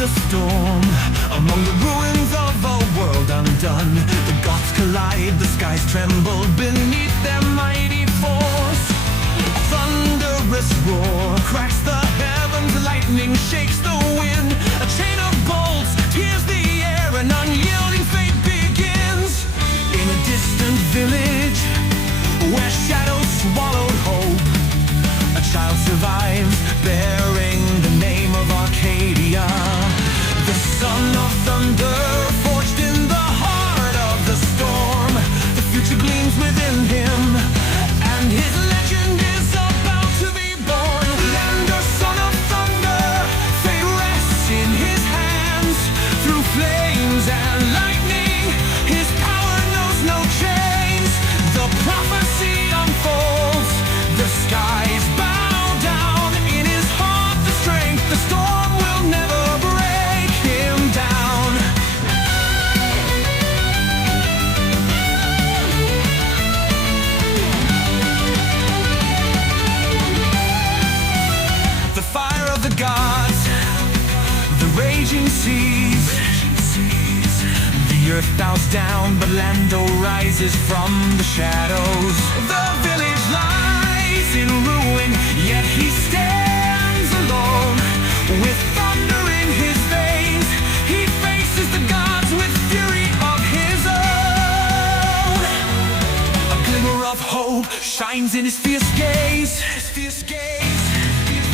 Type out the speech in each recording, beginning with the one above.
the storm. Among the ruins of a world undone, the gods collide, the skies tremble beneath their mighty force. A thunderous roar cracks the heavens, lightning shakes the wind. A chain of bolts tears the air, an unyielding fate begins. In a distant village, where shadows swallowed hope, a child survives, bearing the name of Arcadia. The son of thunder, forged in the heart of the storm. The future gleams within him, and his legend is about to be born. Landor, son of thunder, fate rests in his hands. Through flames and lightning, his power knows no chains. The prophecy unfolds, the skies bow down. In his heart the strength, the storm will never break him down. The fire of the gods, the raging seas. The earth bows down, but Landor rises from the shadows. The village lies in ruin, yet he stands alone. With thunder in his veins, he faces the gods with fury of his own. A glimmer of hope shines in his fierce gaze.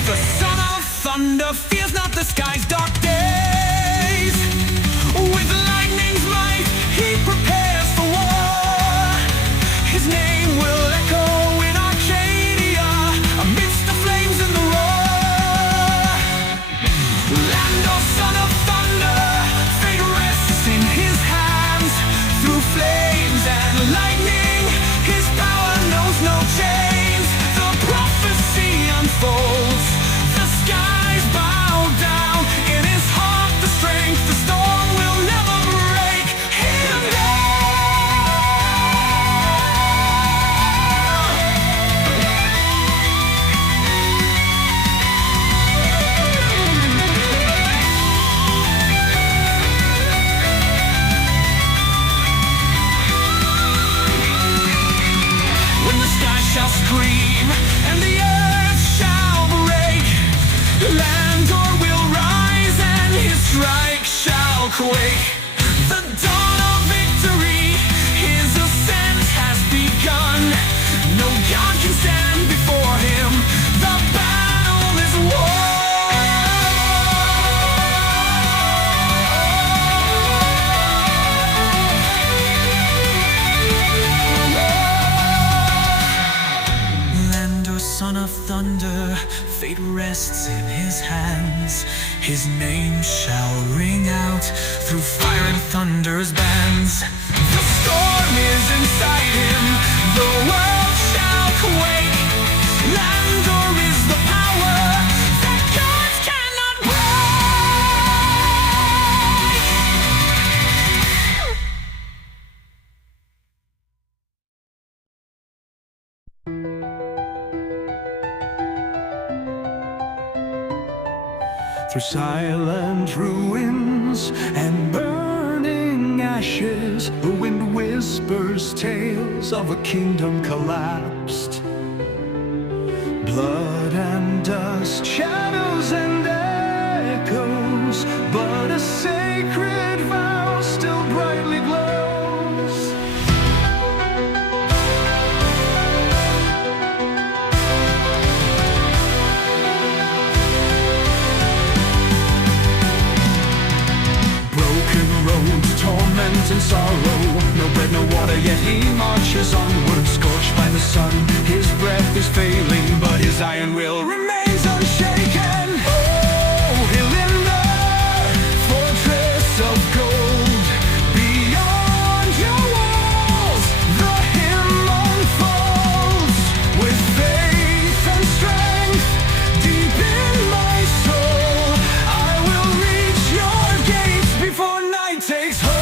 The son of thunder fears not the sky's dark days. With lightning's might, he prepares for war. His name will echo in Arcadia, amidst the flames and the roar. Landor, son of thunder, fate rests in his hands. Through flames and lightning, his power knows no chains. The prophecy unfolds, the skies bow down. In his heart the strength, the storm will never break him down. When the sky shall scream and the earth shall break, Landor will rise and his strike shall quake. The dawn of victory, his ascent has begun. No god can stand before him, the battle is won. Landor, son of thunder, fate rests in his hands. His name shall ring out through fire and thunder's bands. The storm is inside him, the world shall quake. Landor is the power that gods cannot break. Through silent ruins and burning ashes, the wind whispers tales of a kingdom collapsed. Blood and dust, shadows and echoes, but a sacred vow still brightly glows. Broken roads, torment and sorrow, no bread, no water, yet he marches onward. Scorched by the sun, his breath is failing, but his iron will remains unshaken. Oh, Hilindor, fortress of gold, beyond your walls, the hymn unfolds. With faith and strength, deep in my soul, I will reach your gates before night takes hold.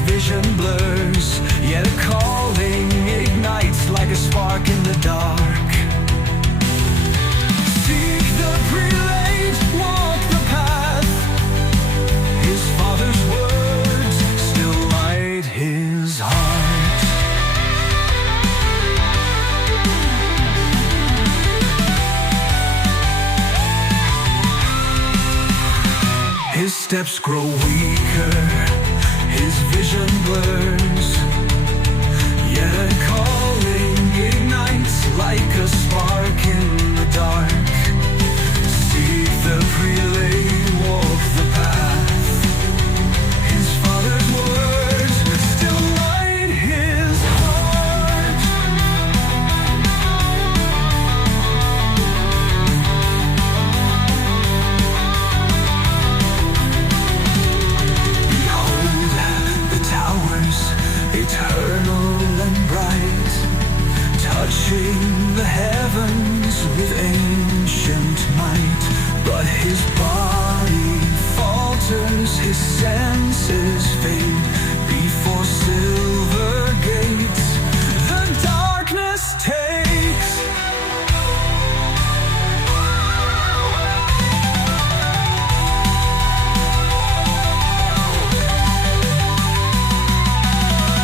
vision blurs, yet a calling ignites like a spark in the dark. Seek the prelate, walk the path. His father's words still light his heart. His steps grow weaker, his vision blurs, yet a calling ignites like a spark in the dark. Seek the prelate, walk the path. His father's words still light his heart. Behold the towers, eternal and bright, touching the heavens with ancient might. But his body falters, his senses fade before silver gates the darkness takes.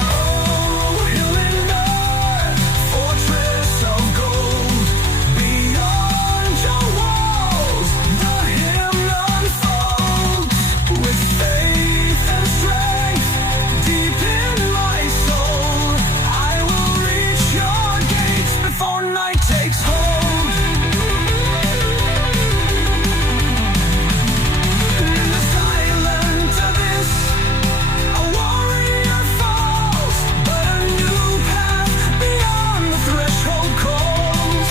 Oh, Hilindor, fortress of gold, beyond your walls the hymn unfolds. With faith and strength deep in my soul, I will reach your gates before night takes hold. In the silent abyss, a warrior falls, but a new path beyond the threshold calls.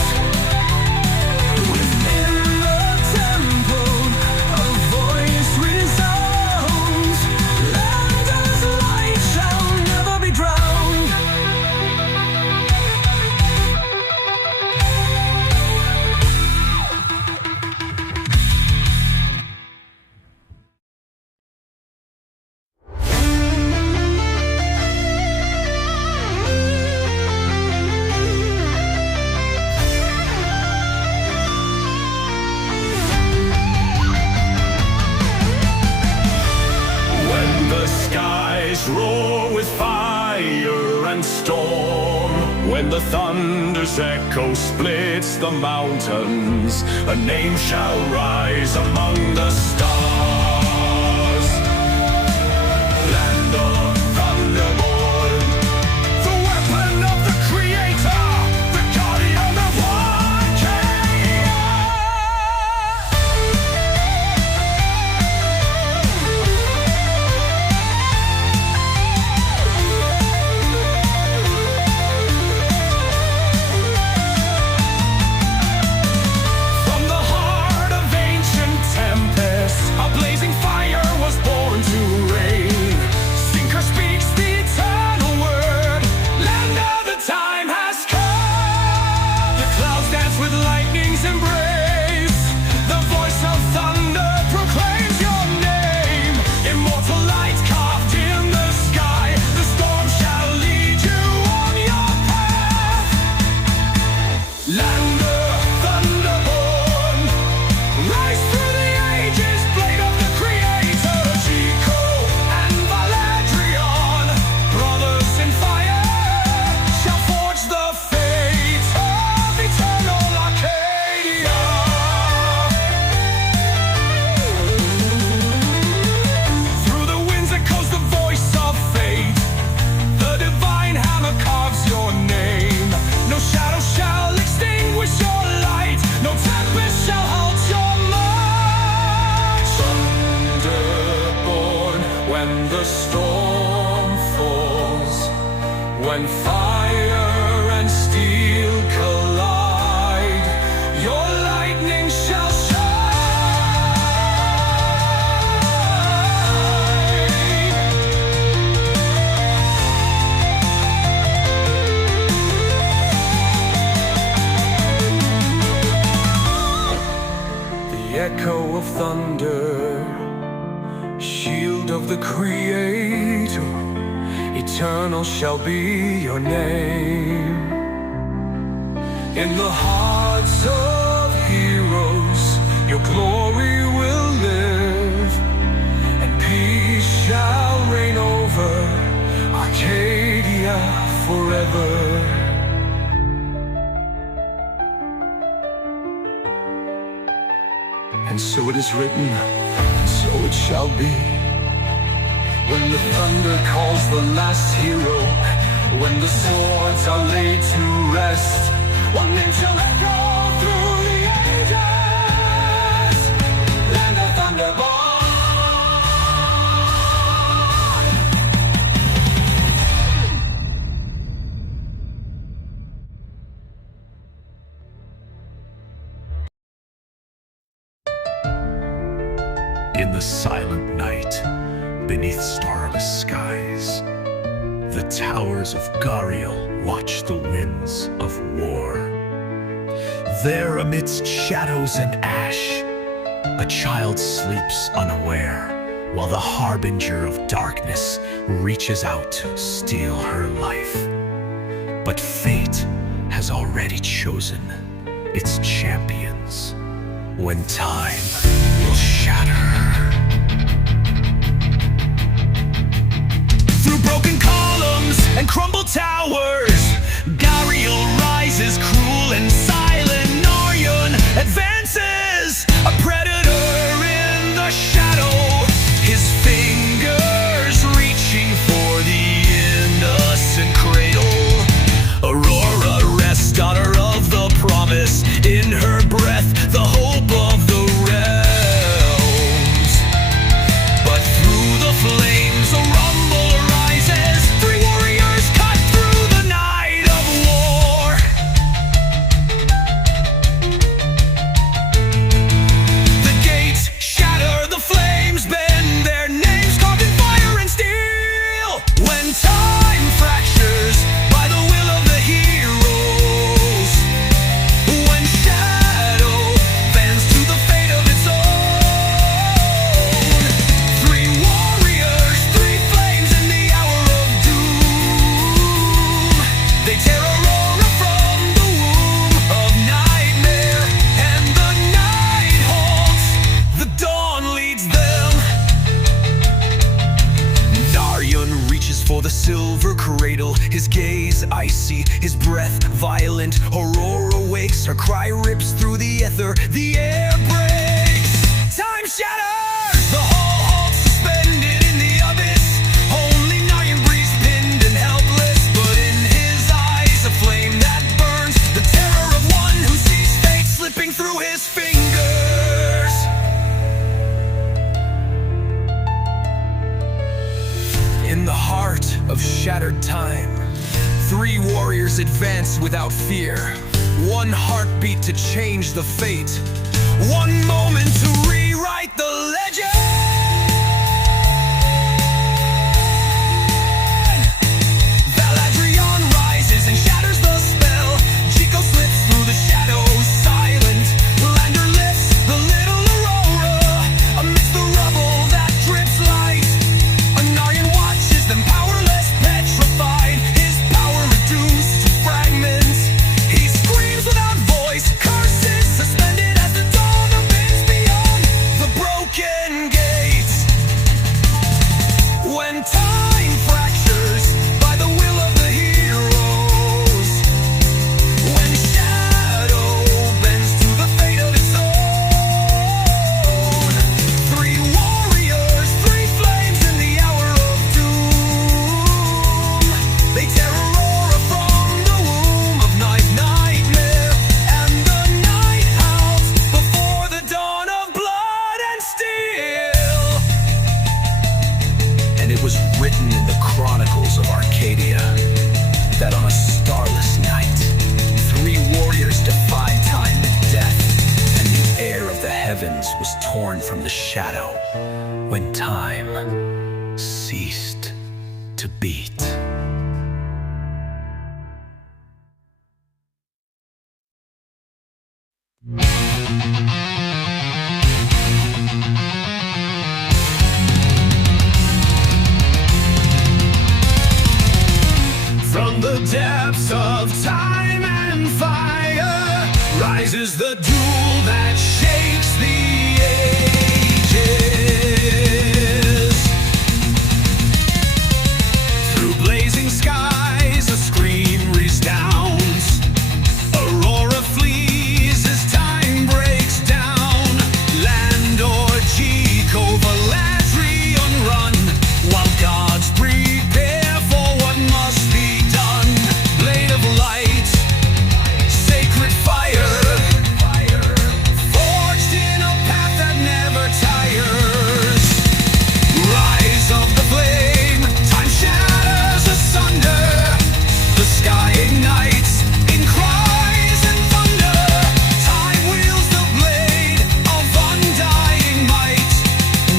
Within the temple, a voice resounds. Landor's light shall never be drowned. When the skies roar with fire and storm, when the thunder's echo splits the mountains, a name shall rise among the stars. Landor, Thunderborn, the weapon of the Creator, the guardian of Arcadia. From the heart of ancient tempests, a blazing fire was born to reign. Sinker speaks the eternal word. Landor, the time has come. The clouds dance with lightning's embrace. The voice of thunder proclaims your name. Immortal light carved in the sky. The storm shall lead you on your path. Landor, Thunderborn, rise through the ages, blade of the Creator. Chico and Valedrion, brothers in fire, shall forge the fate of eternal Arcadia. Through the winds echoes the voice of fate. The divine hammer carves your name. No shadow shall extinguish your light. No tempest shall halt your march. Thunderborn, when the storm falls, when fire and steel collide, your lightning shall shine. The echo of thunder, shield of the Creator, eternal shall be your name. In the hearts of heroes, your glory will live, and peace shall reign over Arcadia forever. And so it is written, and so it shall be. When the thunder calls the last hero, when the swords are laid to rest, one name shall echo through the ages, land of Thunderborn. In the silent night, beneath starless skies, the towers of Gariel watch the winds of war. There amidst shadows and ash, a child sleeps unaware, while the harbinger of darkness reaches out to steal her life. But fate has already chosen its champions. When time will shatter. Through broken columns and crumbled towers, Gariel rises cruel and silent. Nárion advances, a predator in the shadow, his fingers reaching for the innocent cradle. Aurora rests, daughter of the promise, in her breath the hope of the realms. But through the flames a rumble arises, three warriors cut through the night of war. The gates shatter, the flames bend, their names carved in fire and steel. When time fractures by the will of the heroes, when shadow bends to the fate of its own, three warriors, three flames in the hour of doom. They tear Aurora from the womb of nightmare, and the night halts, the dawn leads them. Nárion reaches for the silver cradle, his gaze icy, his breath violent. Aurora wakes, her cry rips through the ether, the air breaks, time shatters, the whole halts suspended in the abyss. Only Nárion breathes pinned and helpless, but in his eyes a flame that burns, the terror of one who sees fate slipping through his fingers. In the heart of shattered time, three warriors advance without fear. One heartbeat to change the fate, one moment to rewrite the legend. Valadrion rises and shatters the spell. Chico slips through the shadows, silent. Landor lifts the little Aurora amidst the rubble that drips light. Nárion watches them powerless, petrified, his power reduced to fragments. He screams without voice, curses suspended as the dawn opens beyond the broken gates. When time fractures by the will of the heroes, when shadow bends to the fate of its own, three warriors, three flames in the hour of doom. They tear Aurora from the womb of nightmare, and the night howls before the dawn of blood and steel. And it was written in the chronicles of Arcadia that on a starless night, three warriors defied time and death, and the air of the heavens was torn from the shadow when time ceased to beat. is the duel that shakes the ages. Through blazing skies, a scream resounds. Aurora flees as time breaks down. Landor, Valadrion run, while gods prepare for what must be done. Blade of light, sacred fire, forged in a path that never tires. Rise of the flame, time shatters asunder. The sky ignites in cries and thunder. Time wields the blade of undying might.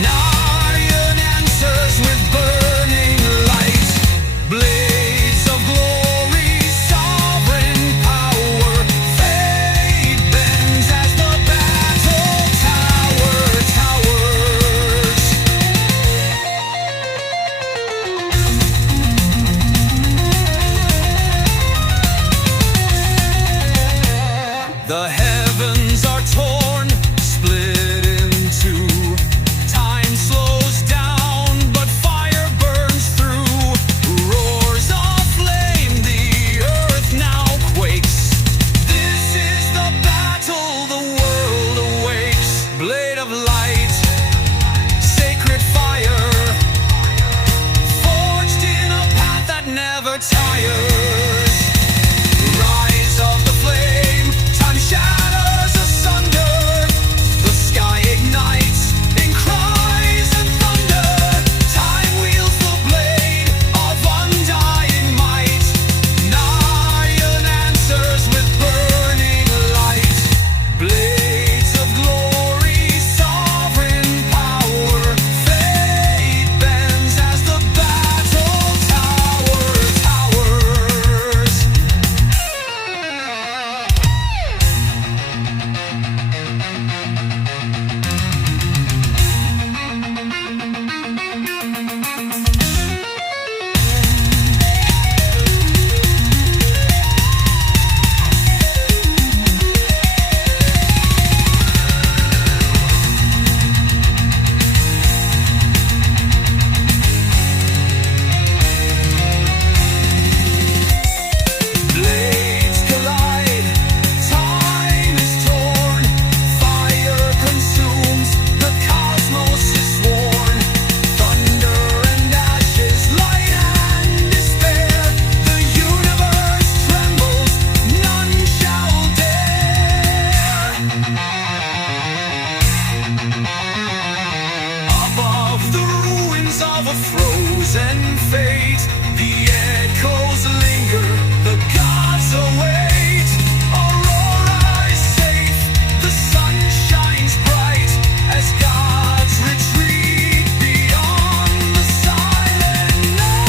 Nárion answers with burning light. Blades of glory, sovereign power. Fate bends as the battle towers. The heavens are torn, split in two. Time slows down, but fire burns through. Roars of flame, the earth now quakes. This is the battle, the world awakes. Blade of light, sacred fire, forged in a path that never tires. Rise of the flame, time shatters asunder. The sky ignites in cries and thunder. Time wields the blade of undying might. Nárion answers with burning light. Blades of glory, sovereign power. Fate bends as the battle towers. Blades collide, time is torn. Fire consumes, the cosmos is sworn. Thunder and ashes, light and despair. The universe trembles, none shall dare. Above the ruins of a frozen fate, the echoes linger, the gods await. Aurora is safe, the sun shines bright, as gods retreat beyond the silent night.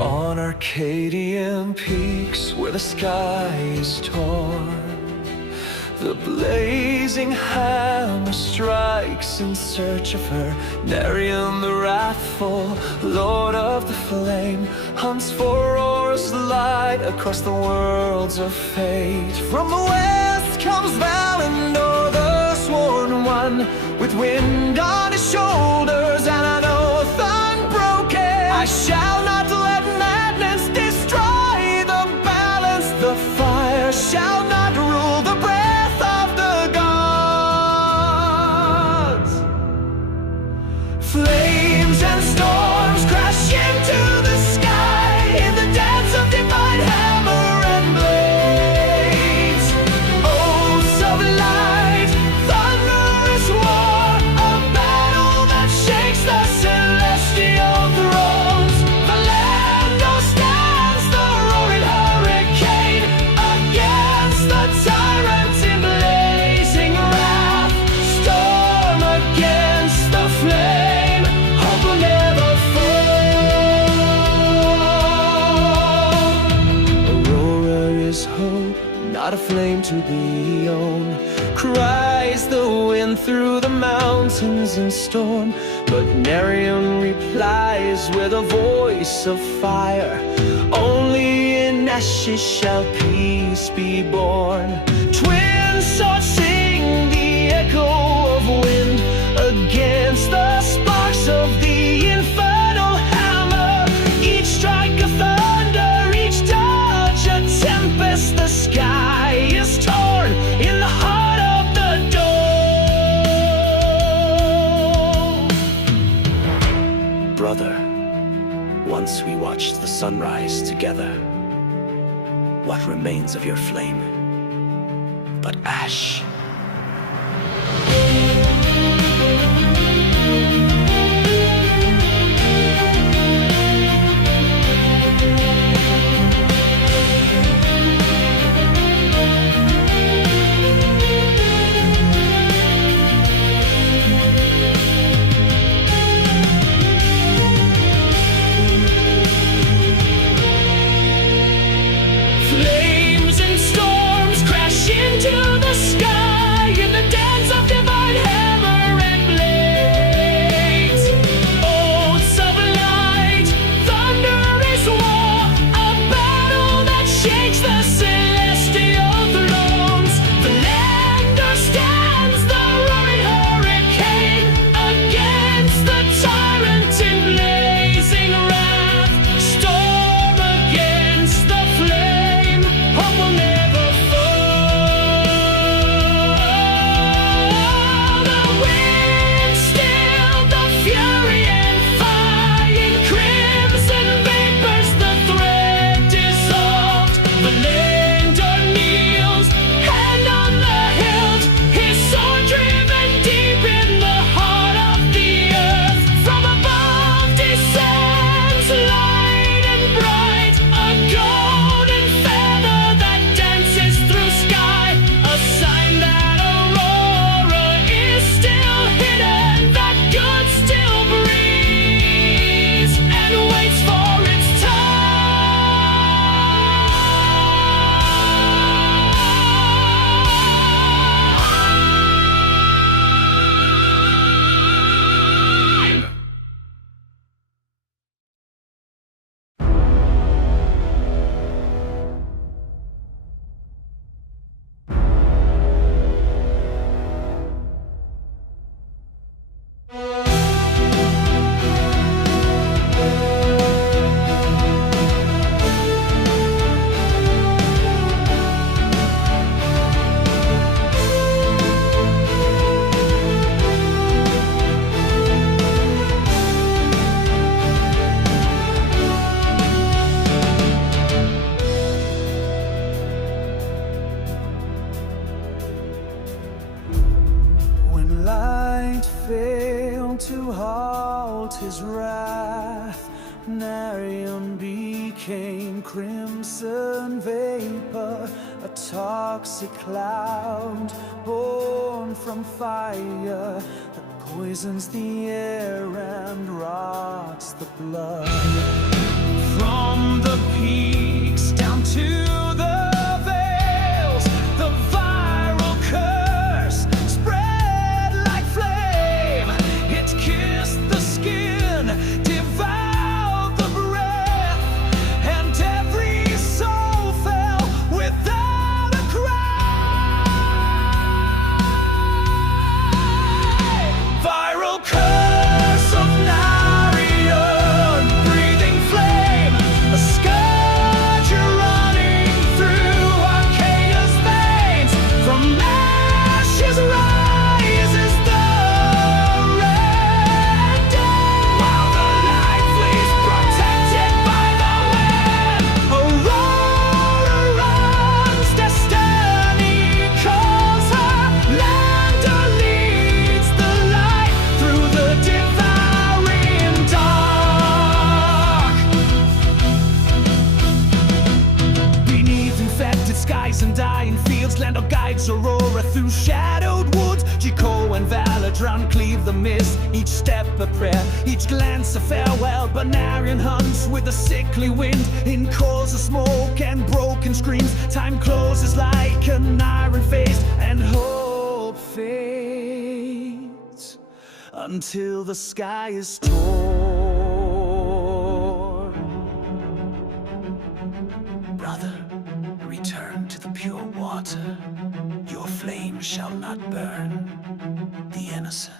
On Arcadian peaks where the sky is torn, the blazing hammer strikes in search of her. Nárion the wrathful, lord of the flame, hunts for Aurora's light across the worlds of fate. From the west comes Landor, the sworn one, with wind on his shoulders and an oath unbroken. I shall not let madness destroy the balance. The fire shall not rule the breath of the gods. Flames and storms crash into the sky in the dance of divine hammer and blade. flame to be own. Cries the wind through the mountains in storm, but Nárion replies with a voice of fire. Only in ashes shall peace be born. Twin swords sing the echo of wind against the sparks of the infernal hammer. Each strike a thunder, each dodge a tempest. The sky is torn in the heart of the dome. Brother, once we watched the sunrise together. What remains of your flame but ash? Flames and storms crash into the sky in the dance of divine hammer and blades. Oaths of light, thunderous war, a battle that shakes the celestial thrones. The Landor stands, the roaring hurricane, against the tyrant in blazing wrath. Storm against the flame, hope will never fall. The wind stilled the fury and flying crimson vapors, the thread dissolved. The Landor kneels, hand on the hilt, his sword driven deep in the heart of the earth. From above descends light and bright, a golden feather that dances through sky, a sign that Aurora is still hidden, that good still breathes and waits for its time. When light failed to halt his wrath, Nárion became crimson vapor, a toxic cloud born from fire that poisons the air and rots the blood. From the peaks down to the vales, the viral curse spread like flame. It kissed the skin, devoured the breath, and every soul fell without a cry. Viral curse of Nárion, breathing flame, a scourge running Nárion cleave the mist, each step a prayer, each glance a farewell. But Nárion hunts with a sickly wind, in cores of smoke and broken screams. Time closes like an iron face, and hope fades until the sky is torn. Brother, return to the pure water. Your flame shall not burn the innocent.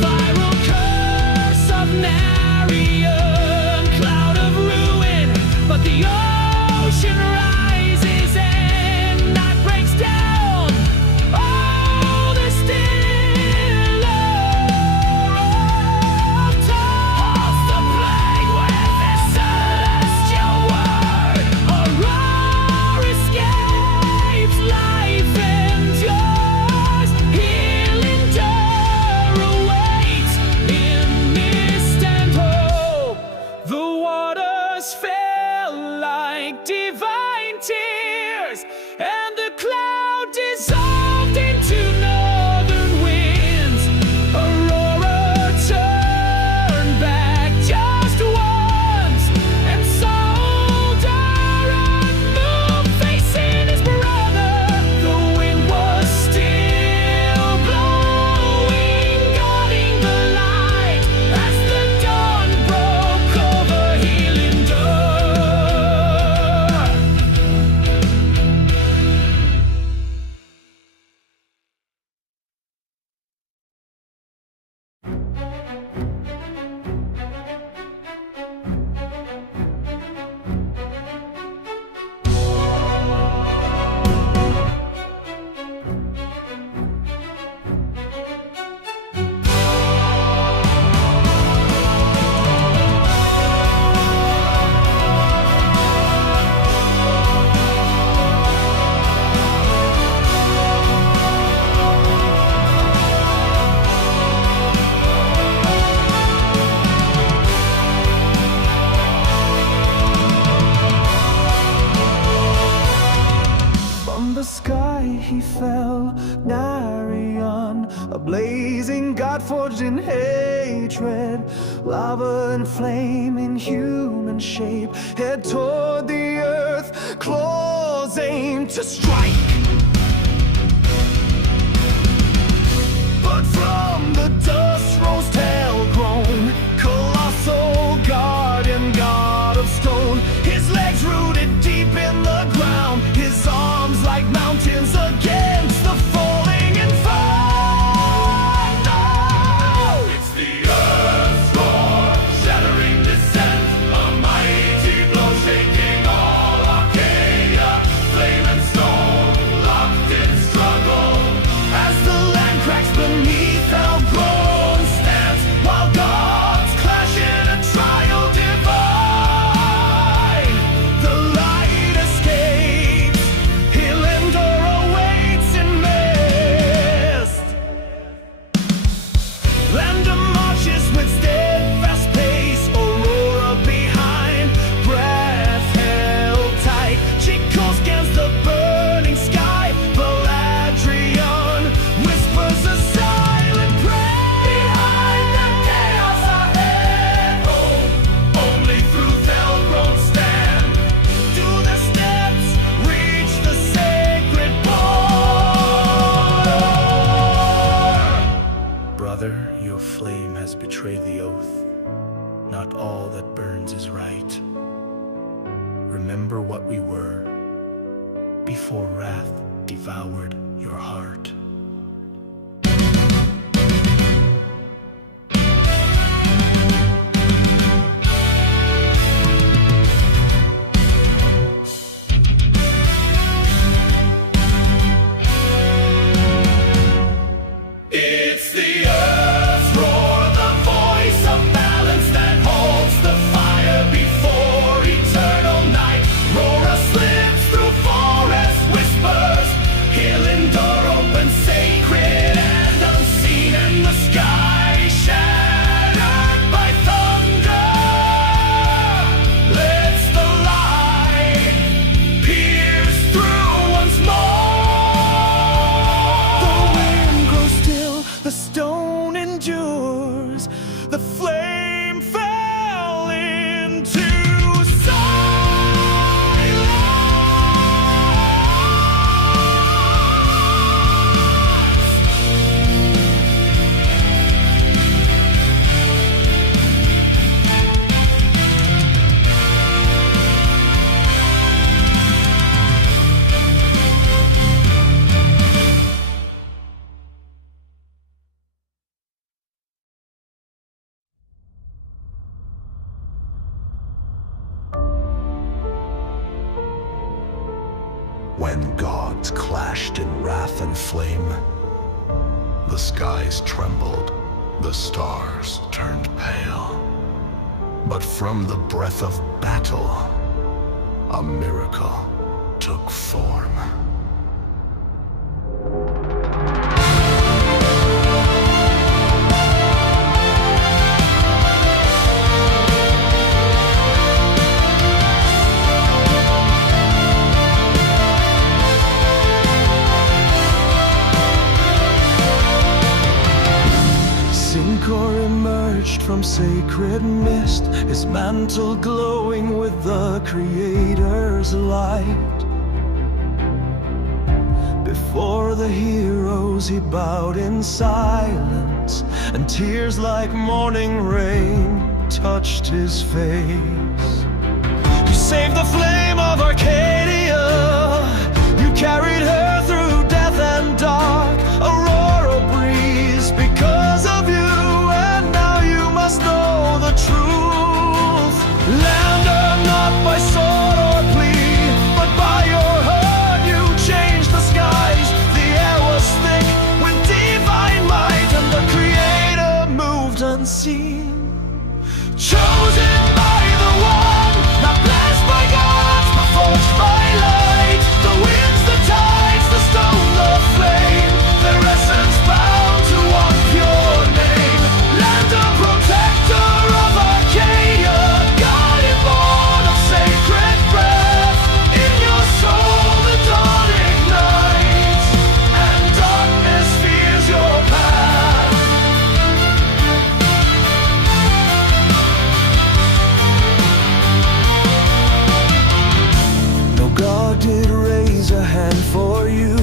Viral curse of Nárion, cloud of ruin, but the ocean rises and night breaks down. Oh, the still of toss the plague with their celestial word. Aurora escapes, life endures. Hilindor awaits in mist and hope. The waters fell like divine tears, and the cloud dissolved into northern winds. Aurora turned back just once, and Soldier unmoved, facing his brother. The wind was still blowing, guarding the light as the dawn broke over Hilindor. From the sky he fell, Nárion, a blazing god forged in hatred. Lava and flame in human shape, head toward the earth, claws aimed to strike. But from the dust rose tail grown, colossal guardian god of stone. His legs rooted deep in the ground, his arms like mountains against the falling inferno. It's the earth's roar, shattering descent, a mighty blow shaking all Arcadia. Flame and stone locked in struggle, as the land cracks beneath outgrown stands, while gods clash in a trial divine. The light escapes, Hilindor awaits in mist. Landor marches with steadfast pace, Aurora behind, breath held tight. She calls against the burning sky. Valadrion whispers a silent prayer. Behind the chaos ahead, hope only through Thunderborn stand. Do the steps reach the sacred border? Brother, your flame has betrayed the oath. Not all that burns is right. Remember what we were before wrath devoured your heart. It's the earth's roar, the voice of balance that holds the fire before eternal night. Aurora slips through forest and gods clashed in wrath and flame. The skies trembled, the stars turned pale. But from the breath of battle, a miracle took form. Syncor emerged from sacred mist, his mantle glowing with the Creator's light. Before the heroes he bowed in silence, and tears like morning rain touched his face. You saved the flame of Arcadia, you carried her through death and dark. Aurora breeze because of you, and now you must know the truth. Landor, not by sword or plea, but by your heart you changed the skies. The air was thick with divine might, and the Creator moved unseen. Chosen by the one, not blessed by gods, but forged by light. The winds, the tides, the stone, the flame, their essence bound to one pure name. Landor, protector of Arcadia, guardian born of sacred breath. In your soul the dawn ignites, and darkness fears your path. No god did raise a hand for you,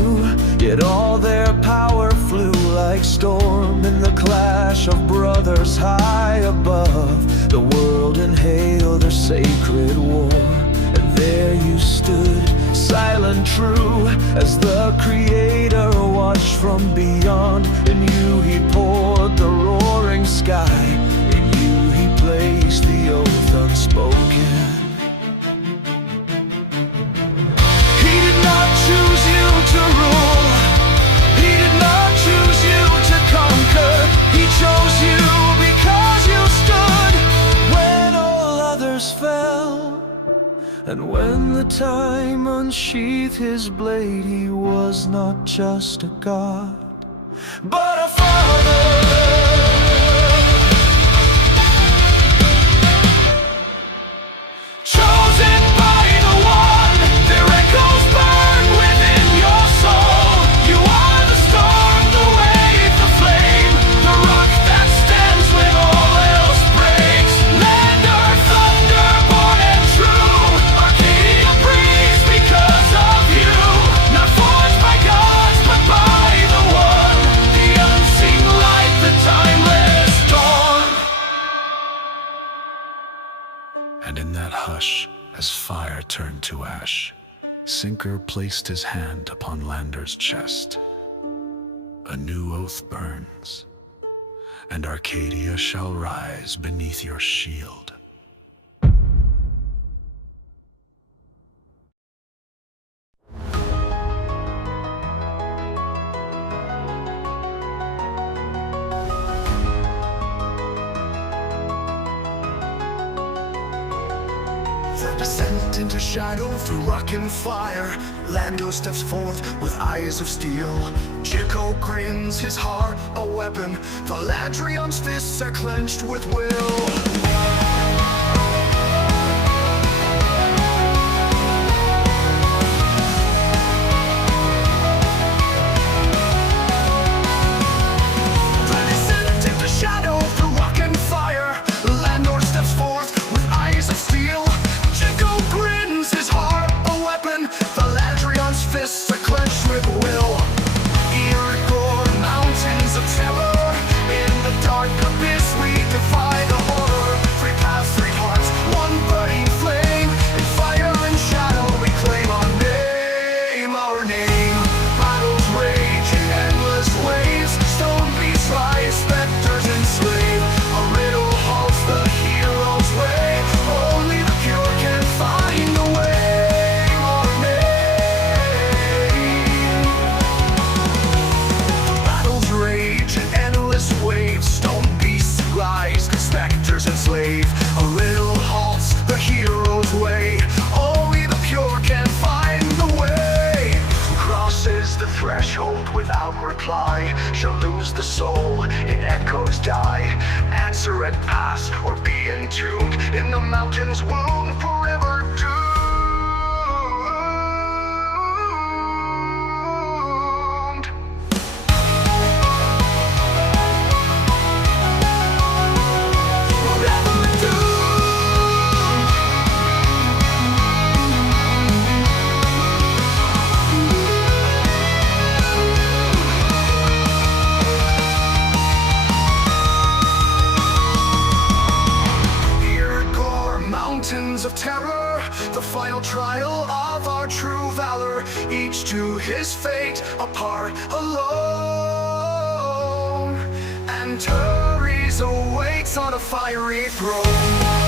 yet all their power flew like storm in the clash of brothers high above. The world inhaled a sacred war, and there you stood, silent, true, as the Creator watched from beyond. In you he poured the roaring sky, in you he placed the oath unspoken. He did not choose you to rule, he did not choose you to conquer. He chose you because you stood when all others fell. And when the time unsheathed his blade, he was not just a god, but a father. Chosen by the one, their echoes burn within your soul. You are the storm, the wave, the flame, the rock that stands when all else breaks. Landor, Thunderborn and true, Arcadia breathes because of you. Not forged by gods, but by the one, the unseen light, the timeless dawn. And in that hush, as fire turned to ash, Syncor placed his hand upon Landor's chest. A new oath burns, and Arcadia shall rise beneath your shield. The descent into shadow through rock and fire. Landor steps forth with eyes of steel. Jiko grins, his heart a weapon. The Ladrion's fists are clenched with will. The descent into shadow through rock and fire. Landor steps forth with eyes of steel. Jiko grins, his heart a weapon. The Ladrion's fists are clenched with will. Ered Gôr, mountains of terror. In the dark abyss we defy the horror. Three paths, three hearts, one burning flame. In fire and shadow we claim our name, our name. Battles rage in endless waves. Stone beasts rise, specters enslave. A riddle halts the hero's way. Only the pure can find the way, our name. reply shall lose the soul, in echoes die. Answer at past or be entombed in the mountain's womb, forever doomed. Forever doomed. Ered Gôr, mountains of terror, the final trial of our true valor. Each to his fate, apart, alone. And Therese awaits on a fiery throne.